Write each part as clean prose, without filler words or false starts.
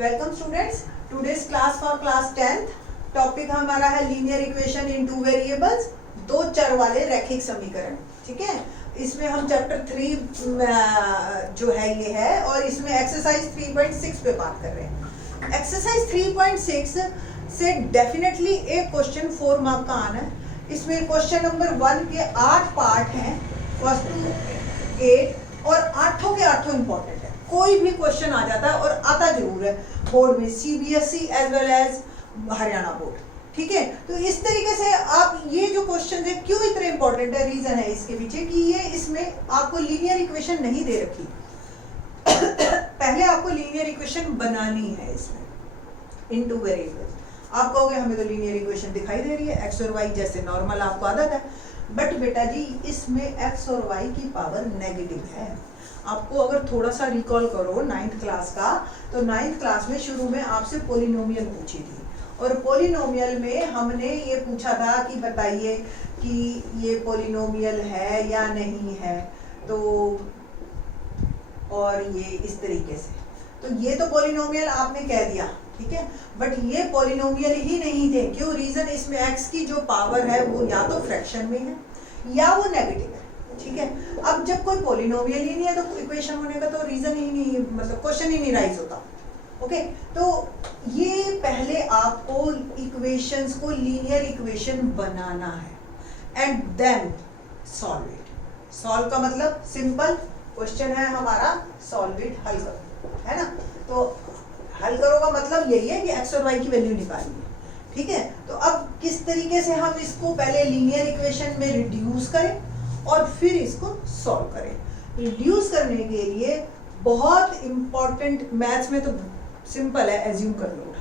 Welcome students, today's class for class 10th। Topic हमारा है linear equation in two variables, दो चर वाले रैखिक समीकरण। ठीक है, इसमें हम चैप्टर 3 जो है ये है, और इसमें एक्सरसाइज 3.6 पे बात कर रहे हैं। एक्सरसाइज 3.6 से डेफिनेटली एक क्वेश्चन 4 मार्क का आना है। इसमें क्वेश्चन नंबर 1 के 8 पार्ट हैं, फर्स्ट टू 8, और आठों के आठों इंपॉर्टेंट है। कोई भी क्वेश्चन आ जाता है और आता जरूर है बोर्ड में, CBSE as well as Haryana board. ठीक है, तो इस तरीके से आप ये जो क्वेश्चन है क्यों इतने इंपॉर्टेंट है, रीजन है इसके पीछे कि ये इसमें आपको लीनियर इक्वेशन नहीं दे रखी। पहले आपको लीनियर इक्वेशन बनानी है इसमें इन टू वेरिएबल्स। आप कहोगे हमें तो लीनियर इक्वेशन दिखाई दे रही है, एक्स और वाई जैसे नॉर्मल आपको आदत है, बट बेटा जी इसमें एक्स और वाई की पावर नेगेटिव है। आपको अगर थोड़ा सा रिकॉल करो 9th क्लास का, तो 9th क्लास में शुरू में आपसे पोलिनोमियल पूछी थी, और पोलिनोमियल में हमने ये पूछा था कि बताइए कि ये पोलिनोमियल है या नहीं है, तो और ये इस तरीके से, तो ये तो पोलिनोमियल आपने कह दिया, ठीक है, बट ये पोलिनोमियल ही नहीं थे। क्यों? रीजन इसमें एक्स की जो पावर है वो या तो फ्रैक्शन में है या वो नेगेटिव है। ठीक है, अब जब कोई पोलिनोमियल ही नहीं है तो इक्वेशन होने का तो रीजन ही नहीं, मतलब क्वेश्चन ही नहीं राइज होता। ओके, तो ये पहले आपको इक्वेशंस को लीनियर इक्वेशन बनाना है and then solve it. Solve का मतलब सिंपल, क्वेश्चन है हमारा सॉल्व इट, हल करो, है ना। तो हल करो का मतलब यही है कि एक्स और वाई की वैल्यू निकालनी है। ठीक है, तो अब किस तरीके से हम इसको पहले लीनियर इक्वेशन में रिड्यूस करें और फिर इसको सॉल्व करें। रिड्यूस करने के लिए बहुत इंपॉर्टेंट, मैथ्स में तो सिंपल है, एज्यूम कर लो।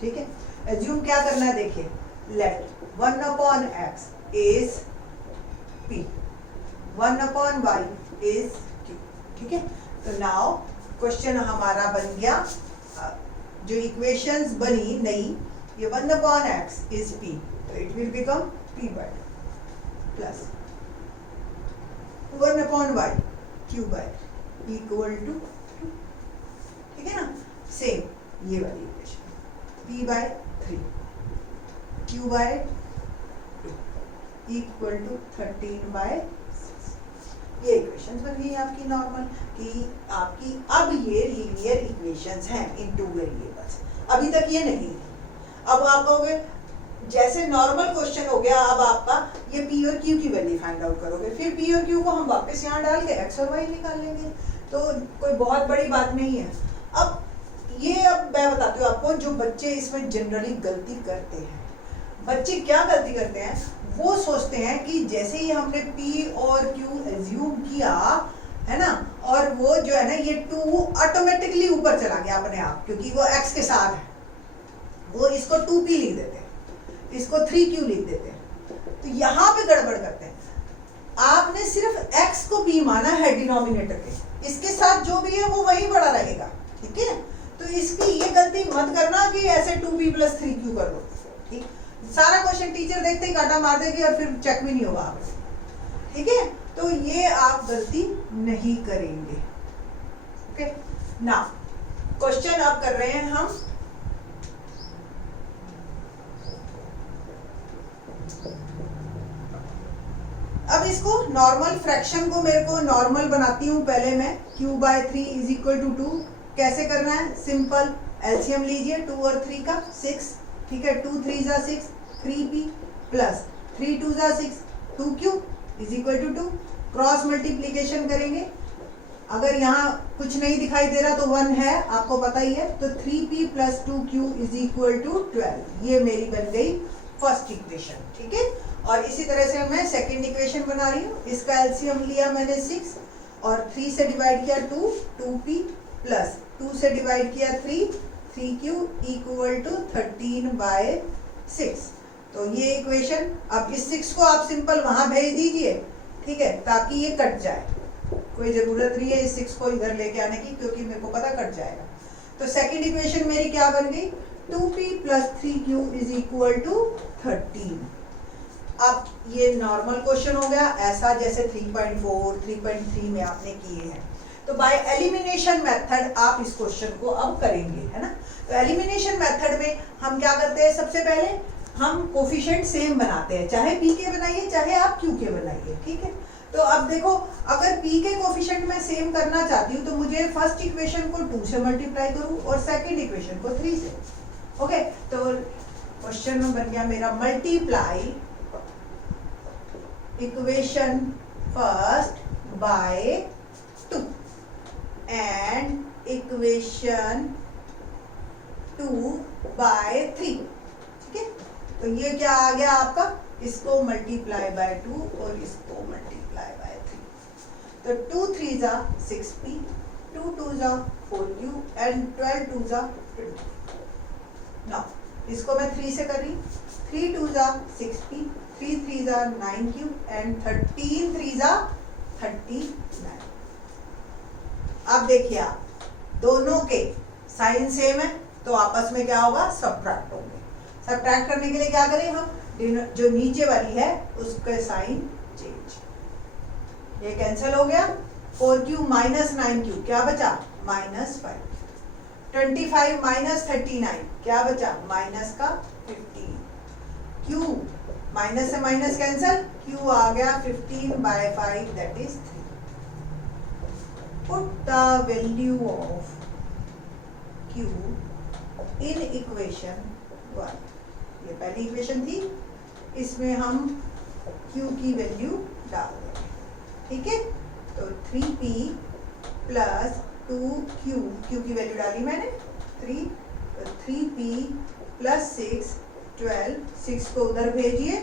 ठीक है, एज्यूम क्या करना है, देखिए, let 1/x is p, 1/y is q। ठीक है, तो नाउ क्वेश्चन हमारा बन गया, जो इक्वेशंस बनी नई, ये 1/x इज p, तो it will become p/2 plus 1/y q/2 equal to, ठीक है ना। सेम ये वाली equation p/3 q/2 equal to 13/6। ये इक्वेशंस बन गई आपकी नॉर्मल, कि आपकी अब ये लीनियर इक्वेशंस हैं इन टू वेरिएबल्स। अभी तक ये नहीं थी। अब आप कहोगे जैसे नॉर्मल क्वेश्चन हो गया, अब आपका ये p और q की वैल्यू फाइंड आउट करोगे, फिर p और q को हम वापस यहाँ डाल के x और y निकाल लेंगे, तो कोई बहुत बड़ी बात नहीं है। अब मैं बताती हूँ आपको, जो बच्चे इसमें जनरली गलती करते हैं, बच्चे क्या गलती करते हैं, वो सोचते हैं कि जैसे ही हमने p और q एज्यूम किया है ना, और वो जो है ना ये 2 ऑटोमेटिकली ऊपर चला गया अपने आप, क्योंकि वो x के साथ है, वो इसको 2p लिख देते हैं, इसको 3q लिख देते हैं। तो यहाँ पे गड़बड़ करते हैं। आपने सिर्फ x को p माना है डिनोमिनेटर पे, इसके साथ जो भी है वो वही बड़ा रहेगा। ठीक है, तो इसकी ये गलती मत करना कि ऐसे 2p + 3q कर दो। ठीक, सारा क्वेश्चन टीचर देखते ही काटा मार देगी और फिर चेक भी नहीं होगा आपसे। ठीक है, तो ये आप गलती नहीं करेंगे। ओके, ना क्वेश्चन अब कर रहे हैं हम अब इसको नॉर्मल फ्रैक्शन को, मेरे को नॉर्मल बनाती हूँ पहले मैं, q/3 इज इक्वल टू 2। कैसे करना है, सिंपल, एलसीएम लीजिए 2 और 3 का 6। ठीक है, 2 3 = 6, 3p plus 3 2 = 6, 2q is equal to 2। Cross multiplication करेंगे, अगर यहाँ कुछ नहीं दिखाई दे रहा तो 1 है, आपको पता ही है, तो 3p + 2q is equal to 12। ये मेरी बन गई फर्स्ट इक्वेशन। ठीक है, और इसी तरह से मैं सेकंड इक्वेशन बना रही हूँ। इसका एलसीएम लिया मैंने 6, और 3 से डिवाइड किया 2, 2p प्लस 2 से डिवाइड किया 3, 3q इक्वल टू 13/6। तो ये इक्वेशन, अब इस 6 को आप सिंपल वहां भेज दीजिए, ठीक है, ताकि ये कट जाए। कोई जरूरत नहीं है इस 6 को इधर लेके आने की, क्योंकि मेरे को पता कट जाएगा। तो सेकंड इक्वेशन मेरी क्या बन गई, 2p + 3q is equal to 13। अब ये नॉर्मल क्वेश्चन हो गया, ऐसा जैसे 3.4 3.3 में आपने किए हैं। तो बाय एलिमिनेशन मेथड आप इस क्वेश्चन को अब करेंगे, है ना। तो एलिमिनेशन मेथड में हम क्या करते हैं, सबसे पहले हम कोफिशिएंट सेम बनाते हैं, चाहे पी के बनाइए चाहे आप क्यू के बनाइए, ठीक है। तो अब देखो, अगर p के कोफिशिएंट मैं सेम करना चाहती हूँ तो मुझे फर्स्ट इक्वेशन को 2 से मल्टीप्लाई करूँ और सेकंड इक्वेशन को 3 से। ओके, तो क्वेश्चन में बन गया मेरा multiply equation first by 2 and equation 2 by 3, ठीक है। तो ये क्या आ गया आपका, इसको मल्टीप्लाई बाय 2 और इसको मल्टीप्लाई बाय 3। तो 2 3 जा 6p, 2 2 जा 4q एंड 12 2 जा 20। नाउ इसको मैं 3 से कर रही, 3 2 जा 6p, 3 3 जा 9q एंड 13 3 जा 39। अब देखिए आप दोनों के साइन सेम है तो आपस में क्या होगा, सब्ट्रैक्ट होंगे। सब्ट्रैक्ट करने के लिए क्या करें हम, जो नीचे वाली है उसके साइन चेंज, ये कैंसिल हो गया। 4q माइनस 9q क्या बचा, -5। 25 माइनस 39 क्या बचा, माइनस का 15। q माइनस से माइनस कैंसिल, q आ गया 15/5 that is 3। Put the value of q in equation 1। ये पहली इक्वेशन थी, इसमें हम q की वैल्यू डाल देंगे, ठीक है। तो 3p प्लस 2q, q की वैल्यू डाली मैंने 3, तो 3p प्लस 6 12, 6 को उधर भेजिए,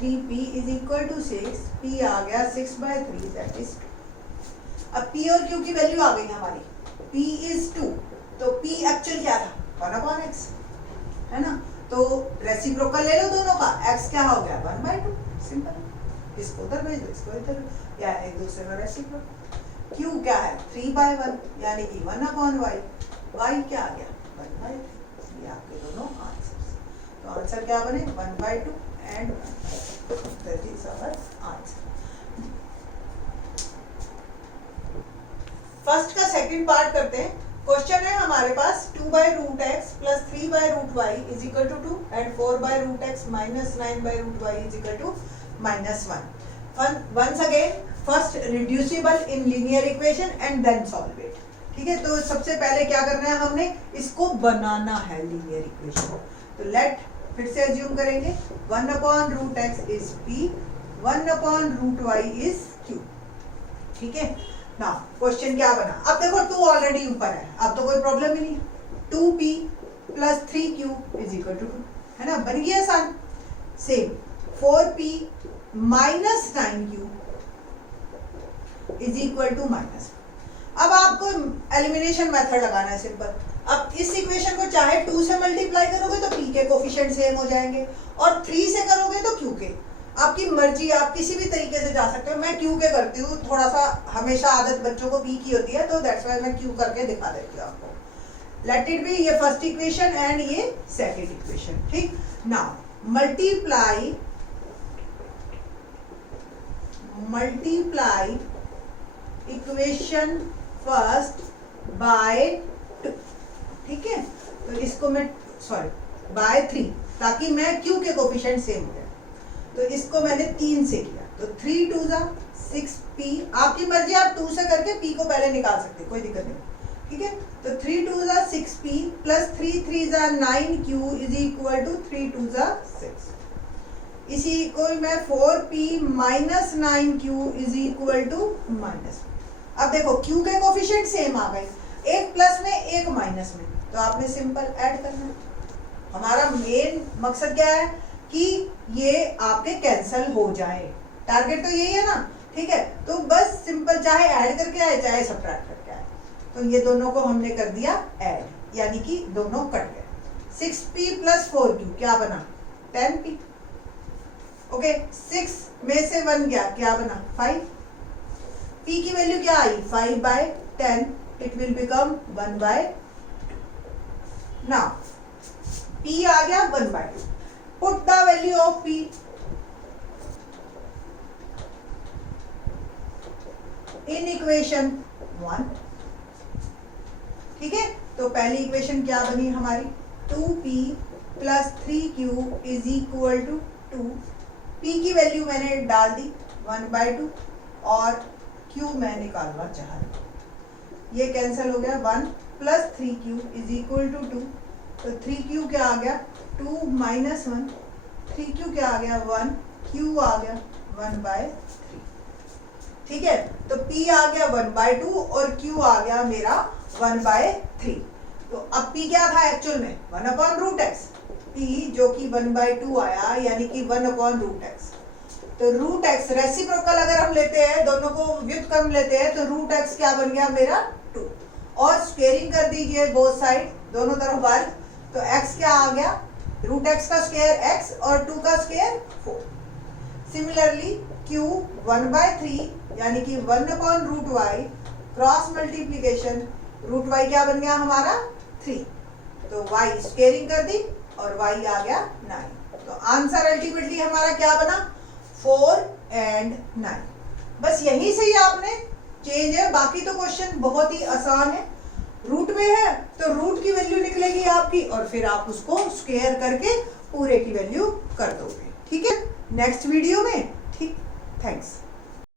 3p is equal to 6, p आ गया 6/3 दैट इज 2। अब p और q की वैल्यू आ गई हमारी, p इज 2, तो p एक्चुअल क्या था, 1/x, है ना। तो रेसिप्रोकल ले लो दोनों का, x क्या हो गया 1/2, सिंपल। इसको उधर भेज दो, इसको इधर, या एक दूसरे में रेसिप्रोकल। q क्या है 3/1 यानी कि 1/y, y क्या आ गया 1/3। ये आपके दोनों आंसर। तो आंसर क्या बने 1/2 and 1/2, that is our answer. First का सेकंड पार्ट करते हैं। क्वेश्चन है हमारे पास 2/√x plus 3/√y is equal to 2 and 4/√x minus 9/√y is equal to -1। Once again, first reducible in linear equation and then solve it, ठीक है। तो सबसे पहले क्या करना है, हमने इसको बनाना है लीनियर इक्वेशन। तो लेट फिर से अज्यूम करेंगे 1/√x is p, 1/√y is q, ठीक है ना। क्वेश्चन क्या बना, अब देखो 2 ऑलरेडी ऊपर है, अब तो कोई प्रॉब्लम ही नहीं। 2p plus 3q is equal to 2, है ना, बन गया आसान। Same 4p minus 9q is equal to -। अब आपको एलिमिनेशन मेथड लगाना है सिंपल। अब इस इक्वेशन को चाहे 2 से मल्टीप्लाई करोगे तो p के कोफिशिएंट सेम हो जाएंगे, और 3 से करोगे तो q के। आपकी मर्जी, आप किसी भी तरीके से जा सकते हो। मैं q के करती हूँ, थोड़ा सा हमेशा आदत बच्चों को p की होती है, तो दैट्स व्हाई मैं q करके दिखा देती हूँ आपको। लेट इट बी, ये फर्स्ट इक्वेशन एंड ये सेकंड इक्वेशन, ठीक। Now multiply equation first by 2, ठीक है। तो इसको मैं बाय 3, ताकि मैं q के कोफिशिएंट सेम हो जाए। तो इसको मैंने 3 से किया, तो 3 2 जा 6p, आपकी मर्जी, आप 2 से करके p को पहले निकाल सकते हैं, कोई दिक्कत नहीं, ठीक है। तो 3 2 जा 6p प्लस 3 3 जा 9q इज इक्वल टू 3 2 जा 6। इसी को मैं 4p minus 9q is equal to -। अब देखो q के कोफिशिएंट सेम आ गए, एक प्लस में एक माइनस में, तो आपने सिंपल ऐड करना है। हमारा मेन मकसद क्या है कि ये आपके कैंसिल हो जाए, टारगेट तो यही है ना, ठीक है। तो बस सिंपल, चाहे ऐड करके आए चाहे सब्ट्रैक्ट करके आए, तो ये दोनों को हमने कर दिया ऐड, यानी कि दोनों कट गए। 6p प्लस 4q क्या बना 10p, ओके। 6 में से 1 गया, क्या बना 5। p की वैल्यू क्या आई 5/10, it will become 1/2। Now p आ गया 1/2। Put the value of p in equation 1। ठीक है, तो पहली इक्वेशन क्या बनी हमारी, 2p plus 3q is equal to 2। p की वैल्यू मैंने डाल दी 1/2 और q मैं निकालना चाह रही, ये कैंसिल हो गया, 1 plus 3q is equal to 2। तो 3q क्या आ गया, 2 माइनस 1, 3q क्या आ गया 1, q आ गया 1/3। ठीक है, तो p आ गया 1/2 और q आ गया मेरा 1/3। तो अब p क्या था एक्चुअल में 1/√x, p जो कि 1/2 आया यानी कि 1/√x। तो √x रेसिप्रोकल अगर हम लेते हैं, दोनों को व्युत्क्रम लेते हैं, तो √x क्या बन गया मेरा 2 और स्क्वेयरिंग कर दीजिए बोथ साइड, दोनों तरफ वर्ग, तो x क्या आ गया, √x का स्क्वायर x और 2 का स्क्वायर 4। सिमिलरली q 1/3 यानी कि 1/√y क्रॉस मल्टीप्लीकेशन, √y क्या बन गया हमारा 3, तो y स्क्वेयरिंग कर दी और y आ गया 9। तो आंसर अल्टीमेटली हमारा क्या बना 4 and 9। बस यहीं से ही आपने चेंज है, बाकी तो क्वेश्चन बहुत ही आसान है। रूट में है तो रूट की वैल्यू निकलेगी आपकी और फिर आप उसको स्क्वायर करके पूरे की वैल्यू कर दोगे। ठीक है, नेक्स्ट वीडियो में। ठीक, थैंक्स।